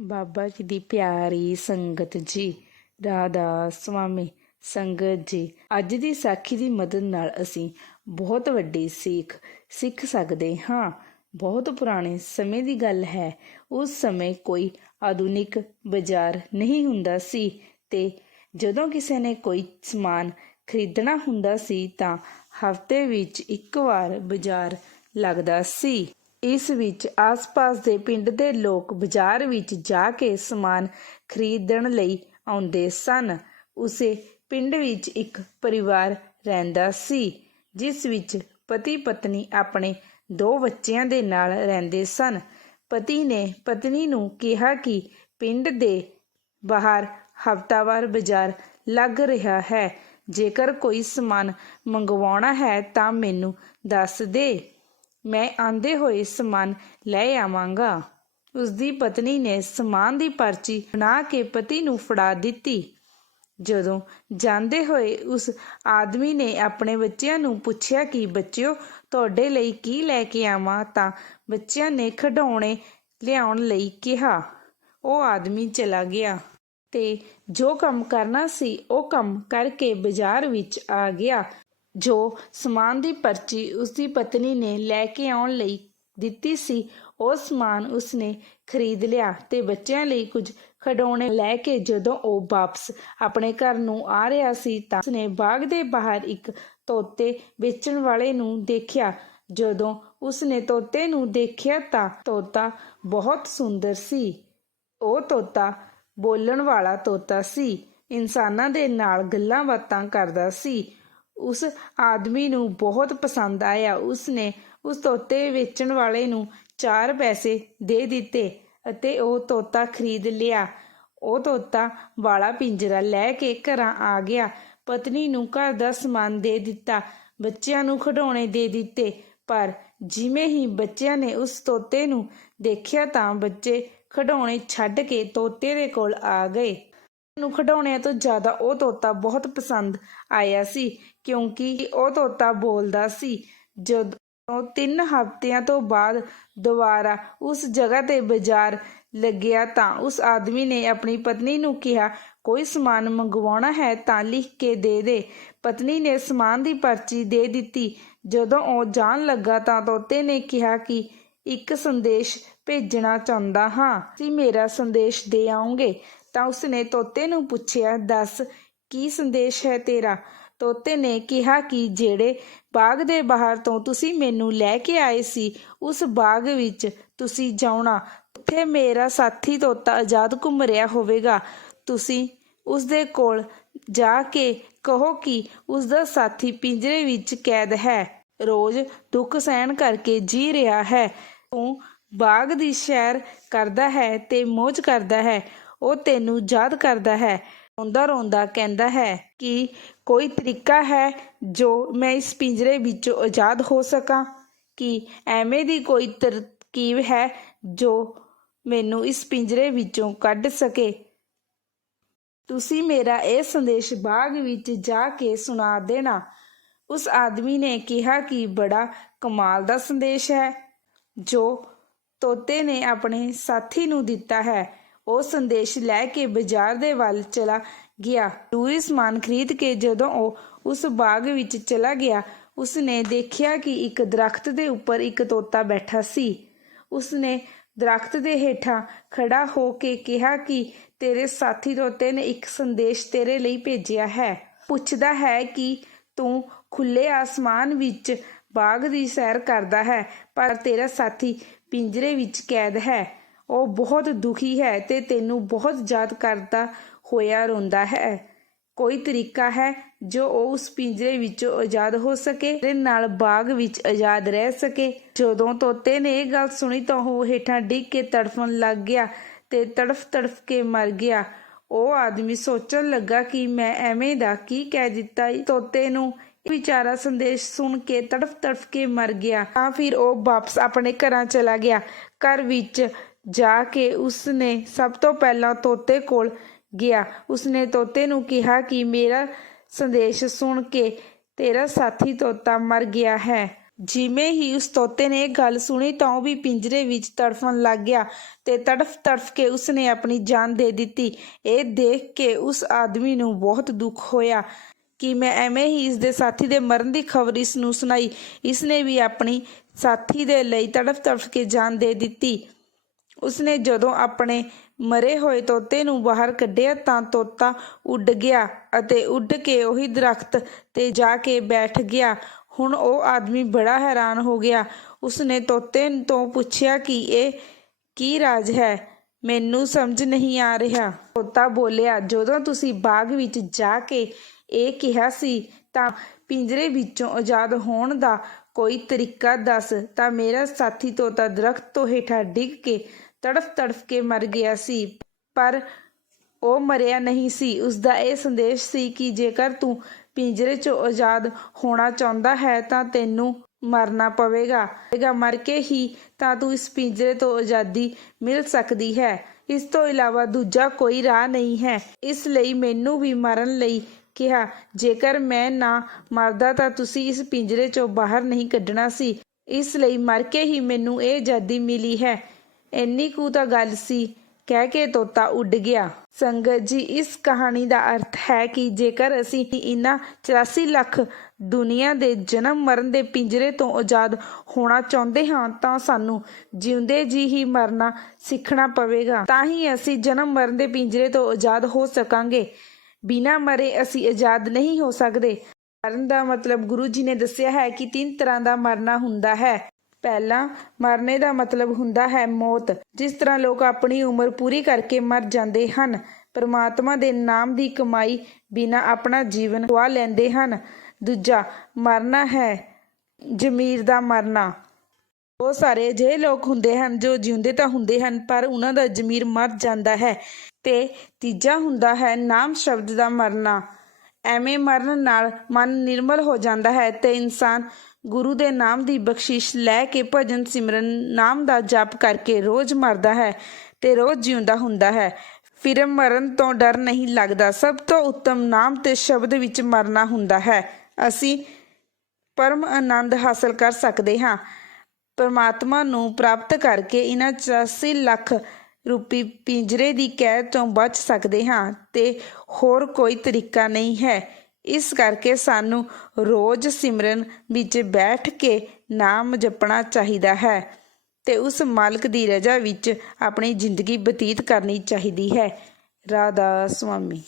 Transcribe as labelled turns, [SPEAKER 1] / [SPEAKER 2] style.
[SPEAKER 1] ਬਾਬਾ ਜੀ ਦੀ ਪਿਆਰੀ ਸੰਗਤ ਜੀ, ਰਾਧਾ ਸੁਆਮੀ ਸੰਗਤ ਜੀ। ਅੱਜ ਦੀ ਸਾਖੀ ਦੀ ਮਦਦ ਨਾਲ ਅਸੀਂ ਬਹੁਤ ਵੱਡੀ ਸਿੱਖ ਸਿੱਖ ਸਕਦੇ ਹਾਂ। ਬਹੁਤ ਪੁਰਾਣੇ ਸਮੇਂ ਦੀ ਗੱਲ ਹੈ। ਉਸ ਸਮੇਂ ਕੋਈ ਆਧੁਨਿਕ ਬਾਜ਼ਾਰ ਨਹੀਂ ਹੁੰਦਾ ਸੀ ਤੇ ਜਦੋਂ ਕਿਸੇ ਨੇ ਕੋਈ ਸਮਾਨ ਖਰੀਦਣਾ ਹੁੰਦਾ ਸੀ ਤਾਂ ਹਫ਼ਤੇ ਵਿੱਚ ਇੱਕ ਵਾਰ ਬਾਜ਼ਾਰ ਲੱਗਦਾ ਸੀ। ਇਸ ਵਿੱਚ ਆਸ-ਪਾਸ ਦੇ ਪਿੰਡ ਦੇ ਲੋਕ ਬਾਜ਼ਾਰ ਵਿੱਚ ਜਾ ਕੇ ਸਮਾਨ ਖਰੀਦਣ ਲਈ ਆਉਂਦੇ ਸਨ। ਉਸੇ ਪਿੰਡ ਵਿੱਚ ਇੱਕ ਪਰਿਵਾਰ ਰਹਿੰਦਾ ਸੀ, ਜਿਸ ਵਿੱਚ ਪਤੀ ਪਤਨੀ ਆਪਣੇ ਦੋ ਬੱਚਿਆਂ ਦੇ ਨਾਲ ਰਹਿੰਦੇ ਸਨ। ਪਤੀ ਨੇ ਪਤਨੀ ਨੂੰ ਕਿਹਾ ਕਿ ਪਿੰਡ ਦੇ ਬਾਹਰ ਹਫ਼ਤਾਵਾਰ ਬਾਜ਼ਾਰ ਲੱਗ ਰਿਹਾ ਹੈ। ਜੇਕਰ ਕੋਈ ਸਮਾਨ ਮੰਗਵਾਉਣਾ ਹੈ ਤਾਂ ਮੈਨੂੰ ਦੱਸ ਦੇ। ਮੈਂ ਆਂਦੇ ਹੋਏ ਸਮਾਨ ਲੈ ਆਵਾਂਗਾ। ਉਸ ਦੀ ਪਤਨੀ ਨੇ ਸਮਾਨ ਦੀ ਪਰਚੀ ਬਣਾ ਕੇ ਪਤੀ ਨੂੰ ਫੜਾ ਦਿੱਤੀ। ਜਦੋਂ ਜਾਂਦੇ ਹੋਏ ਉਸ ਆਦਮੀ ਨੇ ਆਪਣੇ ਬੱਚਿਆਂ ਨੂੰ ਪੁੱਛਿਆ ਕਿ, ਬੱਚਿਓ, ਤੁਹਾਡੇ ਲਈ ਕੀ ਲੈ ਕੇ ਆਵਾਂ? ਤਾਂ ਬੱਚਿਆਂ ਨੇ ਖਿਡੌਣੇ ਲਿਆਉਣ ਲਈ ਕਿਹਾ। ਉਹ ਆਦਮੀ ਚਲਾ ਗਿਆ ਤੇ ਜੋ ਕੰਮ ਕਰਨਾ ਸੀ, ਉਹ ਕੰਮ ਕਰਕੇ ਬਾਜ਼ਾਰ ਵਿੱਚ ਆ ਗਿਆ। ਜੋ ਸਮਾਨ ਦੀ ਪਰਚੀ ਉਸ ਦੀ ਪਤਨੀ ਨੇ ਲੈ ਕੇ ਆਉਣ ਲਈ ਦਿੱਤੀ ਸੀ, ਉਹ ਸਮਾਨ ਉਸਨੇ ਖਰੀਦ ਲਿਆ ਤੇ ਬੱਚਿਆਂ ਲਈ ਕੁਝ ਖਿਡੌਣੇ ਲੈ ਕੇ ਜਦੋਂ ਉਹ ਵਾਪਸ ਆਪਣੇ ਘਰ ਨੂੰ ਆ ਰਿਹਾ ਸੀ ਤਾਂ ਉਸਨੇ ਬਾਗ ਦੇ ਬਾਹਰ ਇੱਕ ਤੋਤੇ ਵੇਚਣ ਵਾਲੇ ਨੂੰ ਦੇਖਿਆ। ਜਦੋਂ ਉਸਨੇ ਤੋਤੇ ਨੂੰ ਦੇਖਿਆ ਤਾਂ ਤੋਤਾ ਬਹੁਤ ਸੁੰਦਰ ਸੀ। ਉਹ ਤੋਤਾ ਬੋਲਣ ਵਾਲਾ ਤੋਤਾ ਸੀ। ਇਨਸਾਨਾਂ ਦੇ ਨਾਲ ਗੱਲਾਂ ਬਾਤਾਂ ਕਰਦਾ ਸੀ। ਉਸ ਆਦਮੀ ਨੂੰ ਬਹੁਤ ਪਸੰਦ ਆਇਆ। ਉਸਨੇ ਉਸ ਤੋਤੇ ਵੇਚਣ ਵਾਲੇ ਨੂੰ ਚਾਰ ਪੈਸੇ ਦੇ ਦਿੱਤੇ ਅਤੇ ਉਹ ਤੋਤਾ ਖਰੀਦ ਲਿਆ। ਉਹ ਤੋਤਾ ਵਾਲਾ ਪਿੰਜਰਾ ਲੈ ਕੇ ਘਰਾਂ ਆ ਗਿਆ। ਪਤਨੀ ਨੂੰ ਘਰ ਦਾ ਸਮਾਨ ਦੇ ਦਿੱਤਾ। ਬੱਚਿਆਂ ਨੂੰ ਖਿਡੌਣੇ ਦੇ ਦਿੱਤੇ। ਪਰ ਜਿਵੇਂ ਹੀ ਬੱਚਿਆਂ ਨੇ ਉਸ ਤੋਤੇ ਨੂੰ ਦੇਖਿਆ ਤਾਂ ਬੱਚੇ ਖਿਡੌਣੇ ਛੱਡ ਕੇ ਤੋਤੇ ਦੇ ਕੋਲ ਆ ਗਏ। ਨੂੰ ਖਿਡੌਣਿਆਂ ਤੋਂ ਜ਼ਿਆਦਾ ਉਹ ਤੋਤਾ ਬਹੁਤ ਪਸੰਦ ਆਇਆ ਸੀ। ਕਿਉਂਕਿ ਉਹ ਤੋਤਾ ਬੋਲਦਾ ਸੀ, ਜਦੋਂ ਤਿੰਨ ਹਫ਼ਤਿਆਂ ਤੋਂ ਬਾਅਦ ਦੁਬਾਰਾ ਉਸ ਜਗ੍ਹਾ ਤੇ ਬਾਜ਼ਾਰ ਲੱਗਿਆ ਤਾਂ ਉਸ ਆਦਮੀ ਨੇ ਆਪਣੀ ਪਤਨੀ ਨੂੰ ਕਿਹਾ, ਕੋਈ ਸਮਾਨ ਮੰਗਵਾਉਣਾ ਹੈ ਤਾਂ ਲਿਖ ਕੇ ਦੇ ਦੇ। ਪਤਨੀ ਨੇ ਸਮਾਨ ਦੀ ਪਰਚੀ ਦੇ ਦਿੱਤੀ। ਜਦੋਂ ਉਹ ਜਾਣ ਲੱਗਾ ਤਾਂ ਤੋਤੇ ਨੇ ਕਿਹਾ ਕਿ ਇੱਕ ਸੰਦੇਸ਼ ਭੇਜਣਾ ਚਾਹੁੰਦਾ ਹਾਂ, ਤੁਸੀਂ ਮੇਰਾ ਸੰਦੇਸ਼ ਦੇ ਆਉਂਗੇ ਤਾਂ ਉਸਨੇ ਤੋਤੇ ਨੂੰ ਪੁੱਛਿਆ, ਦੱਸ, ਕੀ ਸੰਦੇਸ਼ ਹੈ ਤੇਰਾ? ਤੋਤੇ ਨੇ ਕਿਹਾ ਕਿ ਜਿਹੜੇ ਬਾਗ ਦੇ ਬਾਹਰ ਤੋਂ ਤੁਸੀਂ ਮੈਨੂੰ ਲੈ ਕੇ ਆਏ ਸੀ, ਉਸ ਬਾਗ ਵਿੱਚ ਤੁਸੀਂ ਜਾਉਣਾ। ਉੱਥੇ ਮੇਰਾ ਸਾਥੀ ਤੋਤਾ ਆਜ਼ਾਦ ਘੁੰਮ ਰਿਹਾ ਹੋਵੇਗਾ। ਤੁਸੀਂ ਉਸ ਦੇ ਕੋਲ ਜਾ ਕੇ ਕਹੋ ਕਿ ਉਸ ਦਾ ਸਾਥੀ ਪਿੰਜਰੇ ਵਿੱਚ ਕੈਦ ਹੈ। ਰੋਜ਼ ਦੁੱਖ ਸਹਿਣ ਕਰਕੇ ਜੀ ਰਿਹਾ ਹੈ। ਤੂੰ ਬਾਗ ਦੀ ਸੈਰ ਕਰਦਾ ਹੈ ਤੇ ਮौज ਕਰਦਾ ਹੈ। ਉਹ ਤੈਨੂੰ ਯਾਦ ਕਰਦਾ ਹੈ। ਰੋਂਦਾ ਰੋਂਦਾ ਕਹਿੰਦਾ ਹੈ ਕਿ ਕੋਈ ਤਰੀਕਾ ਹੈ ਜੋ ਮੈਂ ਇਸ ਪਿੰਜਰੇ ਵਿੱਚੋਂ ਆਜ਼ਾਦ ਹੋ ਸਕਾਂ? ਕਿ ਐਵੇਂ ਦੀ ਕੋਈ ਤਰਕੀਬ ਹੈ ਜੋ ਮੈਨੂੰ ਇਸ ਪਿੰਜਰੇ ਵਿੱਚੋਂ ਕੱਢ ਸਕੇ? ਤੁਸੀਂ ਮੇਰਾ ਇਹ ਸੰਦੇਸ਼ ਬਾਗ ਵਿੱਚ ਜਾ ਕੇ ਸੁਣਾ ਦੇਣਾ। ਉਸ ਆਦਮੀ ਨੇ ਕਿਹਾ ਕਿ ਬੜਾ ਕਮਾਲ ਦਾ ਸੰਦੇਸ਼ ਹੈ, ਜੋ ਤੋਤੇ ਨੇ ਆਪਣੇ ਸਾਥੀ ਨੂੰ ਦਿੱਤਾ ਹੈ। ਉਹ ਸੰਦੇਸ਼ ਲੈ ਕੇ ਬਾਜ਼ਾਰ ਦੇ ਵੱਲ ਚਲਾ ਗਿਆ। ਜ਼ਰੂਰੀ ਸਮਾਨ ਖਰੀਦ ਕੇ ਜਦੋਂ ਉਹ ਉਸ ਬਾਗ ਵਿੱਚ ਚਲਾ ਗਿਆ, ਉਸਨੇ ਦੇਖਿਆ ਕਿ ਇੱਕ ਦਰਖਤ ਦੇ ਉੱਪਰ ਇੱਕ ਤੋਤਾ ਬੈਠਾ ਸੀ। ਉਸਨੇ ਦਰਖਤ ਦੇ ਹੇਠਾਂ ਖੜਾ ਹੋ ਕੇ ਕਿਹਾ ਕਿ ਤੇਰੇ ਸਾਥੀ ਤੋਤੇ ਨੇ ਇੱਕ ਸੰਦੇਸ਼ ਤੇਰੇ ਲਈ ਭੇਜਿਆ ਹੈ। ਪੁੱਛਦਾ ਹੈ ਕਿ ਤੂੰ ਖੁੱਲੇ ਆਸਮਾਨ ਵਿੱਚ ਬਾਗ ਦੀ ਸੈਰ ਕਰਦਾ ਹੈ, ਪਰ ਤੇਰਾ ਸਾਥੀ ਪਿੰਜਰੇ ਵਿੱਚ ਕੈਦ ਹੈ। ਉਹ ਬਹੁਤ ਦੁਖੀ ਹੈ ਤੇ ਤੈਨੂੰ ਬਹੁਤ ਯਾਦ ਕਰਦਾ ਹੋਇਆ ਰੋਂਦਾ ਹੈ। ਕੋਈ ਤਰੀਕਾ ਹੈ ਜੋ ਉਹ ਉਸ ਪਿੰਜਰੇ ਵਿੱਚੋਂ ਆਜ਼ਾਦ ਹੋ ਸਕੇ ਤੇ ਨਾਲ ਬਾਗ ਵਿੱਚ ਆਜ਼ਾਦ ਰਹਿ ਸਕੇ। ਜਦੋਂ ਤੋਤੇ ਨੇ ਇਹ ਗੱਲ ਸੁਣੀ ਤਾਂ ਉਹ ਹੇਠਾਂ ਡਿੱਗ ਕੇ ਤੜਫਣ ਲੱਗ ਗਿਆ ਤੇ ਤੜਫ ਤੜਫ ਕੇ ਮਰ ਗਿਆ। ਉਹ ਆਦਮੀ ਸੋਚਣ ਲੱਗਾ ਕਿ ਮੈਂ ਐਵੇਂ ਦਾ ਕੀ ਕਹਿ ਦਿੱਤਾ। ਤੋਤੇ ਨੂੰ ਵਿਚਾਰਾ ਸੰਦੇਸ਼ ਸੁਣ ਕੇ ਤੜਫ ਤੜਫ ਕੇ ਮਰ ਗਿਆ। ਤਾਂ ਫਿਰ ਉਹ ਵਾਪਸ ਆਪਣੇ ਘਰਾਂ ਚਲਾ ਗਿਆ। ਘਰ ਵਿੱਚ ਜਾ ਕੇ ਉਸਨੇ ਸਭ ਤੋਂ ਪਹਿਲਾਂ ਤੋਤੇ ਕੋਲ ਗਿਆ। ਉਸਨੇ ਤੋਤੇ ਨੂੰ ਕਿਹਾ ਕਿ ਮੇਰਾ ਸੰਦੇਸ਼ ਸੁਣ ਕੇ ਤੇਰਾ ਸਾਥੀ ਤੋਤਾ ਮਰ ਗਿਆ ਹੈ। ਜਿਵੇਂ ਹੀ ਉਸ ਤੋਤੇ ਨੇ ਇਹ ਗੱਲ ਸੁਣੀ ਤਾਂ ਉਹ ਵੀ ਪਿੰਜਰੇ ਵਿੱਚ ਤੜਫਣ ਲੱਗ ਗਿਆ ਤੇ ਤੜਫ ਤੜਫ ਕੇ ਉਸਨੇ ਆਪਣੀ ਜਾਨ ਦੇ ਦਿੱਤੀ। ਇਹ ਦੇਖ ਕੇ ਉਸ ਆਦਮੀ ਨੂੰ ਬਹੁਤ ਦੁੱਖ ਹੋਇਆ ਕਿ ਮੈਂ ਐਵੇਂ ਹੀ ਇਸ ਦੇ ਸਾਥੀ ਦੇ ਮਰਨ ਦੀ ਖਬਰ ਇਸ ਨੂੰ ਸੁਣਾਈ। ਇਸ ਨੇ ਵੀ ਆਪਣੀ ਸਾਥੀ ਦੇ ਲਈ ਤੜਫ ਤੜਫ ਕੇ ਜਾਨ ਦੇ ਦਿੱਤੀ। ਉਸਨੇ ਜਦੋਂ ਆਪਣੇ ਮਰੇ ਹੋਏ ਤੋਤੇ ਨੂੰ ਬਾਹਰ ਕੱਢਿਆ ਤਾਂ ਤੋਤਾ ਉੱਡ ਗਿਆ ਅਤੇ ਉੱਡ ਕੇ ਉਹੀ ਦਰਖਤ ਤੇ ਜਾ ਕੇ ਬੈਠ ਗਿਆ। ਹੁਣ ਉਹ ਆਦਮੀ ਬੜਾ ਹੈਰਾਨ ਹੋ ਗਿਆ। ਉਸਨੇ ਤੋਤੇ ਤੋਂ ਪੁੱਛਿਆ ਕਿ ਇਹ ਕੀ ਰਾਜ ਹੈ? ਮੈਨੂੰ ਸਮਝ ਨਹੀਂ ਆ ਰਿਹਾ। ਤੋਤਾ ਬੋਲਿਆ, ਜਦੋਂ ਤੁਸੀਂ ਬਾਗ ਵਿੱਚ ਜਾ ਕੇ ਇਹ ਕਿਹਾ ਸੀ ਤਾਂ ਪਿੰਜਰੇ ਵਿੱਚੋਂ ਆਜ਼ਾਦ ਹੋਣ ਦਾ ਕੋਈ ਤਰੀਕਾ ਦੱਸ ਤਾਂ ਮੇਰਾ ਸਾਥੀ ਤੋਤਾ ਦਰਖਤ ਤੋਂ ਹੇਠਾਂ ਡਿੱਗ ਕੇ ਤੜਫ ਤੜਫ ਕੇ ਮਰ ਗਿਆ ਸੀ, ਪਰ ਉਹ ਮਰਿਆ ਨਹੀਂ ਸੀ। ਉਸ ਦਾ ਇਹ ਸੰਦੇਸ਼ ਸੀ ਕਿ ਜੇਕਰ ਤੂੰ ਪਿੰਜਰੇ 'ਚੋਂ ਆਜ਼ਾਦ ਹੋਣਾ ਚਾਹੁੰਦਾ ਹੈ ਤਾਂ ਤੈਨੂੰ ਮਰਨਾ ਪਵੇਗਾ। ਪਵੇਗਾ ਮਰ ਕੇ ਹੀ ਤਾਂ ਤੂੰ ਇਸ ਪਿੰਜਰੇ ਤੋਂ ਆਜ਼ਾਦੀ ਮਿਲ ਸਕਦੀ ਹੈ। ਇਸ ਤੋਂ ਇਲਾਵਾ ਦੂਜਾ ਕੋਈ ਰਾਹ ਨਹੀਂ ਹੈ। ਇਸ ਲਈ ਮੈਨੂੰ ਵੀ ਮਰਨ ਲਈ ਕਿਹਾ, ਜੇਕਰ ਮੈਂ ਨਾ ਮਰਦਾ ਤਾਂ ਤੁਸੀਂ ਇਸ ਪਿੰਜਰੇ 'ਚੋਂ ਬਾਹਰ ਨਹੀਂ ਕੱਢਣਾ ਸੀ। ਇਸ ਲਈ ਮਰ ਕੇ ਹੀ ਮੈਨੂੰ ਇਹ ਆਜ਼ਾਦੀ ਮਿਲੀ ਹੈ। ਇੰਨੀ ਕੁ ਤਾਂ ਗੱਲ ਸੀ, ਕਹਿ ਕੇ ਤੋਤਾ ਉੱਡ ਗਿਆ। ਸੰਗਤ ਜੀ, ਇਸ ਕਹਾਣੀ ਦਾ ਅਰਥ ਹੈ ਕਿ ਜੇਕਰ ਅਸੀਂ ਇਹਨਾਂ 84 ਲੱਖ ਦੁਨੀਆ ਦੇ ਜਨਮ ਮਰਨ ਦੇ ਪਿੰਜਰੇ ਤੋਂ ਆਜ਼ਾਦ ਹੋਣਾ ਚਾਹੁੰਦੇ ਹਾਂ, ਤਾਂ ਸਾਨੂੰ ਜਿਉਂਦੇ ਜੀ ਹੀ ਮਰਨਾ ਸਿੱਖਣਾ ਪਵੇਗਾ। ਤਾਂ ਹੀ ਅਸੀਂ ਜਨਮ ਮਰਨ ਦੇ ਪਿੰਜਰੇ ਤੋਂ ਆਜ਼ਾਦ ਹੋ ਸਕਾਂਗੇ। ਬਿਨਾਂ ਮਰੇ ਅਸੀਂ ਆਜ਼ਾਦ ਨਹੀਂ ਹੋ ਸਕਦੇ। ਮਰਨ ਦਾ ਮਤਲਬ ਗੁਰੂ ਜੀ ਨੇ ਦੱਸਿਆ ਹੈ ਕਿ ਤਿੰਨ ਤਰ੍ਹਾਂ ਦਾ ਮਰਨਾ ਹੁੰਦਾ ਹੈ। ਪਹਿਲਾਂ ਮਰਨੇ ਦਾ ਮਤਲਬ ਹੁੰਦਾ ਹੈ ਮੌਤ, ਜਿਸ ਤਰ੍ਹਾਂ ਲੋਕ ਆਪਣੀ ਉਮਰ ਪੂਰੀ ਕਰਕੇ ਮਰ ਜਾਂਦੇ ਹਨ। ਪਰਮਾਤਮਾ ਦੇ ਨਾਮ ਦੀ ਕਮਾਈ ਬਿਨਾ ਆਪਣਾ ਜੀਵਨ ਗਵਾ ਲੈਂਦੇ ਹਨ। ਦੂਜਾ, ਮਰਨਾ ਹੈ, ਜ਼ਮੀਰ ਦਾ ਮਰਨਾ। ਬਹੁਤ ਸਾਰੇ ਅਜਿਹੇ ਲੋਕ ਹੁੰਦੇ ਹਨ ਜੋ ਜਿਉਂਦੇ ਤਾਂ ਹੁੰਦੇ ਹਨ, ਪਰ ਉਹਨਾਂ ਦਾ ਜ਼ਮੀਰ ਮਰ ਜਾਂਦਾ ਹੈ। ਤੇ ਤੀਜਾ ਹੁੰਦਾ ਹੈ, ਨਾਮ ਸ਼ਬਦ ਦਾ ਮਰਨਾ। ਐਵੇਂ ਮਰਨ ਨਾਲ ਮਨ ਨਿਰਮਲ ਹੋ ਜਾਂਦਾ ਹੈ ਤੇ ਇਨਸਾਨ ਗੁਰੂ ਦੇ ਨਾਮ ਦੀ ਬਖਸ਼ਿਸ਼ ਲੈ ਕੇ ਭਜਨ ਸਿਮਰਨ ਨਾਮ ਦਾ ਜਪ ਕਰਕੇ ਰੋਜ਼ ਮਰਦਾ ਹੈ ਤੇ ਰੋਜ਼ ਜਿਉਂਦਾ ਹੁੰਦਾ ਹੈ। ਫਿਰ ਮਰਨ ਤੋਂ ਡਰ ਨਹੀਂ ਲੱਗਦਾ। ਸਭ ਤੋਂ ਉੱਤਮ ਨਾਮ ਤੇ ਸ਼ਬਦ ਵਿੱਚ ਮਰਨਾ ਹੁੰਦਾ ਹੈ। ਅਸੀਂ ਪਰਮ ਆਨੰਦ ਹਾਸਲ ਕਰ ਸਕਦੇ ਹਾਂ। ਪਰਮਾਤਮਾ ਨੂੰ ਪ੍ਰਾਪਤ ਕਰਕੇ ਇਹਨਾਂ 84 ਲੱਖ ਰੂਪੀ ਪਿੰਜਰੇ ਦੀ ਕੈਦ ਤੋਂ ਬਚ ਸਕਦੇ ਹਾਂ ਤੇ ਹੋਰ ਕੋਈ ਤਰੀਕਾ ਨਹੀਂ ਹੈ। ਇਸ ਕਰਕੇ ਸਾਨੂੰ ਰੋਜ਼ ਸਿਮਰਨ ਵਿੱਚ ਬੈਠ ਕੇ ਨਾਮ ਜਪਣਾ ਚਾਹੀਦਾ ਹੈ ਤੇ ਉਸ ਮਾਲਕ ਦੀ ਰਜ਼ਾ ਵਿੱਚ ਆਪਣੀ ਜ਼ਿੰਦਗੀ ਬਤੀਤ ਕਰਨੀ ਚਾਹੀਦੀ ਹੈ। ਰਾਧਾ ਸੁਆਮੀ